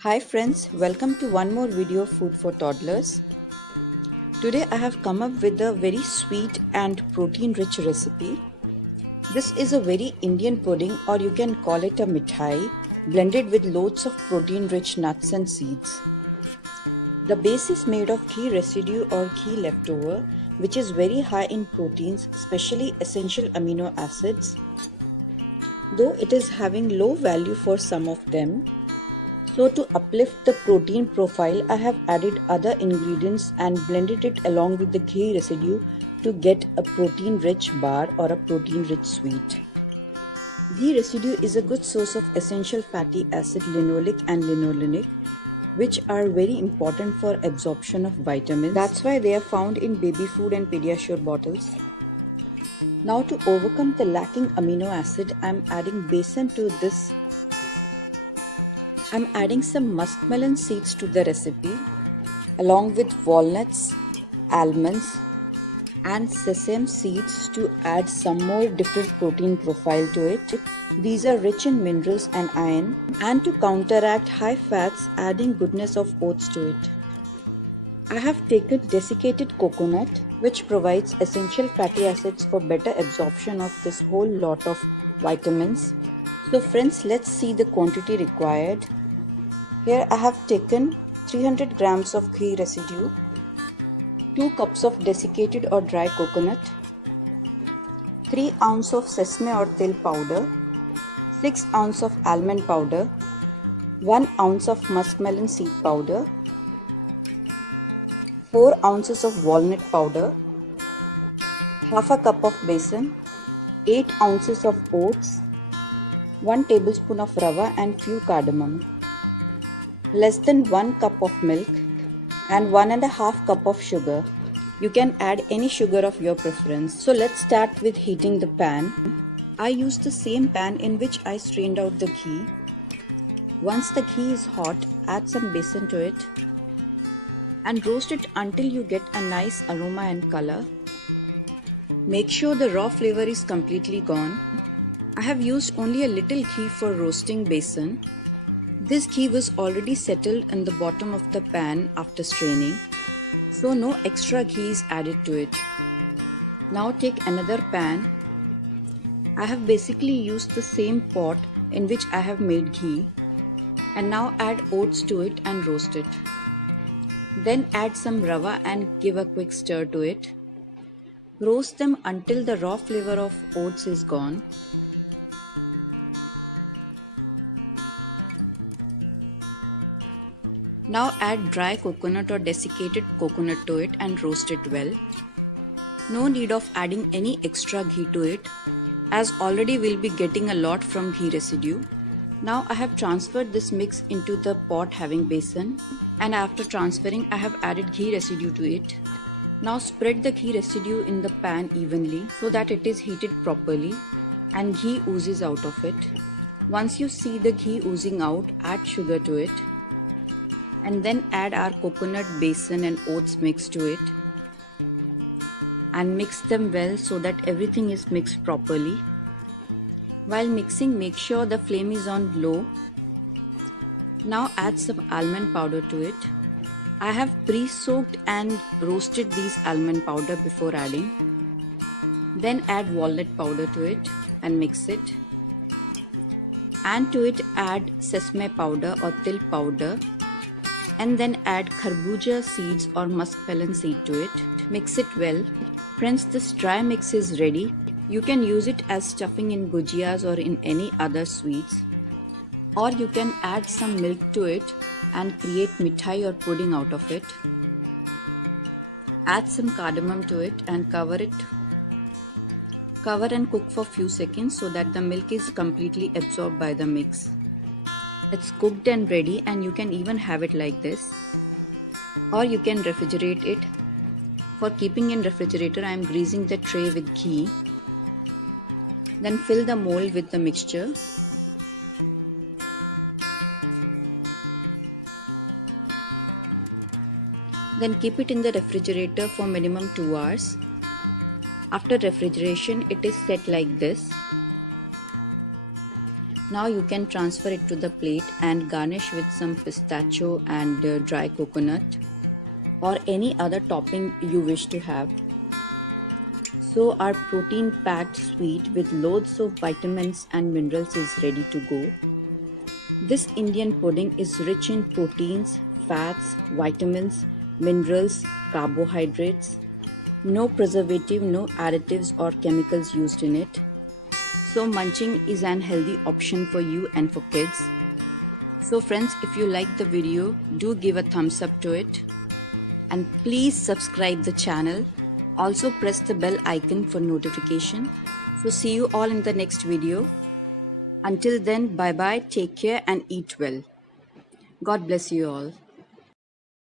Hi friends, welcome to one more video of Food for Toddlers. Today I have come up with a very sweet and protein rich recipe. This is a very Indian pudding, or you can call it a mithai, blended with loads of protein rich nuts and seeds. The base is made of ghee residue or ghee leftover, which is very high in proteins, especially essential amino acids. Though it is having low value for some of them, so to uplift the protein profile, I have added other ingredients and blended it along with the ghee residue to get a protein rich bar or a protein rich sweet. Ghee residue is a good source of essential fatty acid linoleic and linolenic, which are very important for absorption of vitamins. That's why they are found in baby food and Pediasure bottles. Now to overcome the lacking amino acid, I'm adding besan to this. I'm adding some muskmelon seeds to the recipe along with walnuts, almonds and sesame seeds to add some more different protein profile to it. These are rich in minerals and iron, and to counteract high fats, adding goodness of oats to it. I have taken desiccated coconut, which provides essential fatty acids for better absorption of this whole lot of vitamins. So friends, let's see the quantity required. Here I have taken 300 grams of ghee residue, 2 cups of desiccated or dry coconut, 3 ounce of sesame or til powder, 6 ounce of almond powder, 1 ounce of muskmelon seed powder, 4 ounces of walnut powder, half a cup of besan, 8 ounces of oats, 1 tablespoon of rava and few cardamom, less than 1 cup of milk and 1.5 cup of sugar. You can add any sugar of your preference. So let's start with heating the pan. I used the same pan in which I strained out the ghee. Once the ghee is hot, add some besan to it and roast it until you get a nice aroma and color. Make sure the raw flavor is completely gone. I have used only a little ghee for roasting besan. This ghee was already settled in the bottom of the pan after straining, so no extra ghee is added to it. Now take another pan. I have basically used the same pot in which I have made ghee, and now add oats to it and roast it. Then add some rava and give a quick stir to it. Roast them until the raw flavor of oats is gone. Now add dry coconut or desiccated coconut to it and roast it well. No need of adding any extra ghee to it, as already we'll be getting a lot from ghee residue. Now I have transferred this mix into the pot having besan, and after transferring I have added ghee residue to it. Now spread the ghee residue in the pan evenly so that it is heated properly and ghee oozes out of it. Once you see the ghee oozing out, add sugar to it and then add our coconut, besan and oats mix to it and mix them well so that everything is mixed properly. While mixing, make sure the flame is on low. Now add some almond powder to it. I have pre-soaked and roasted these almond powder before adding. Then add walnut powder to it and mix it. And to it add sesame powder or til powder, and then add kharbuja seeds or muskmelon seed to it. Mix it well. Friends, this dry mix is ready. You can use it as stuffing in gujiyas or in any other sweets. Or you can add some milk to it and create mithai or pudding out of it. Add some cardamom to it and cover it. Cover and cook for few seconds so that the milk is completely absorbed by the mix. It's cooked and ready, and you can even have it like this, or you can refrigerate it. For keeping in refrigerator, I am greasing the tray with ghee. Then fill the mold with the mixture. Then keep it in the refrigerator for minimum 2 hours. After refrigeration, it is set like this. Now you can transfer it to the plate and garnish with some pistachio and dry coconut or any other topping you wish to have. So our protein packed sweet with loads of vitamins and minerals is ready to go. This Indian pudding is rich in proteins, fats, vitamins, minerals, carbohydrates. No preservative, no additives or chemicals used in it. So munching is an healthy option for you and for kids. So friends, if you like the video, do give a thumbs up to it. And please subscribe the channel. Also press the bell icon for notification. So see you all in the next video. Until then, bye bye, take care and eat well. God bless you all.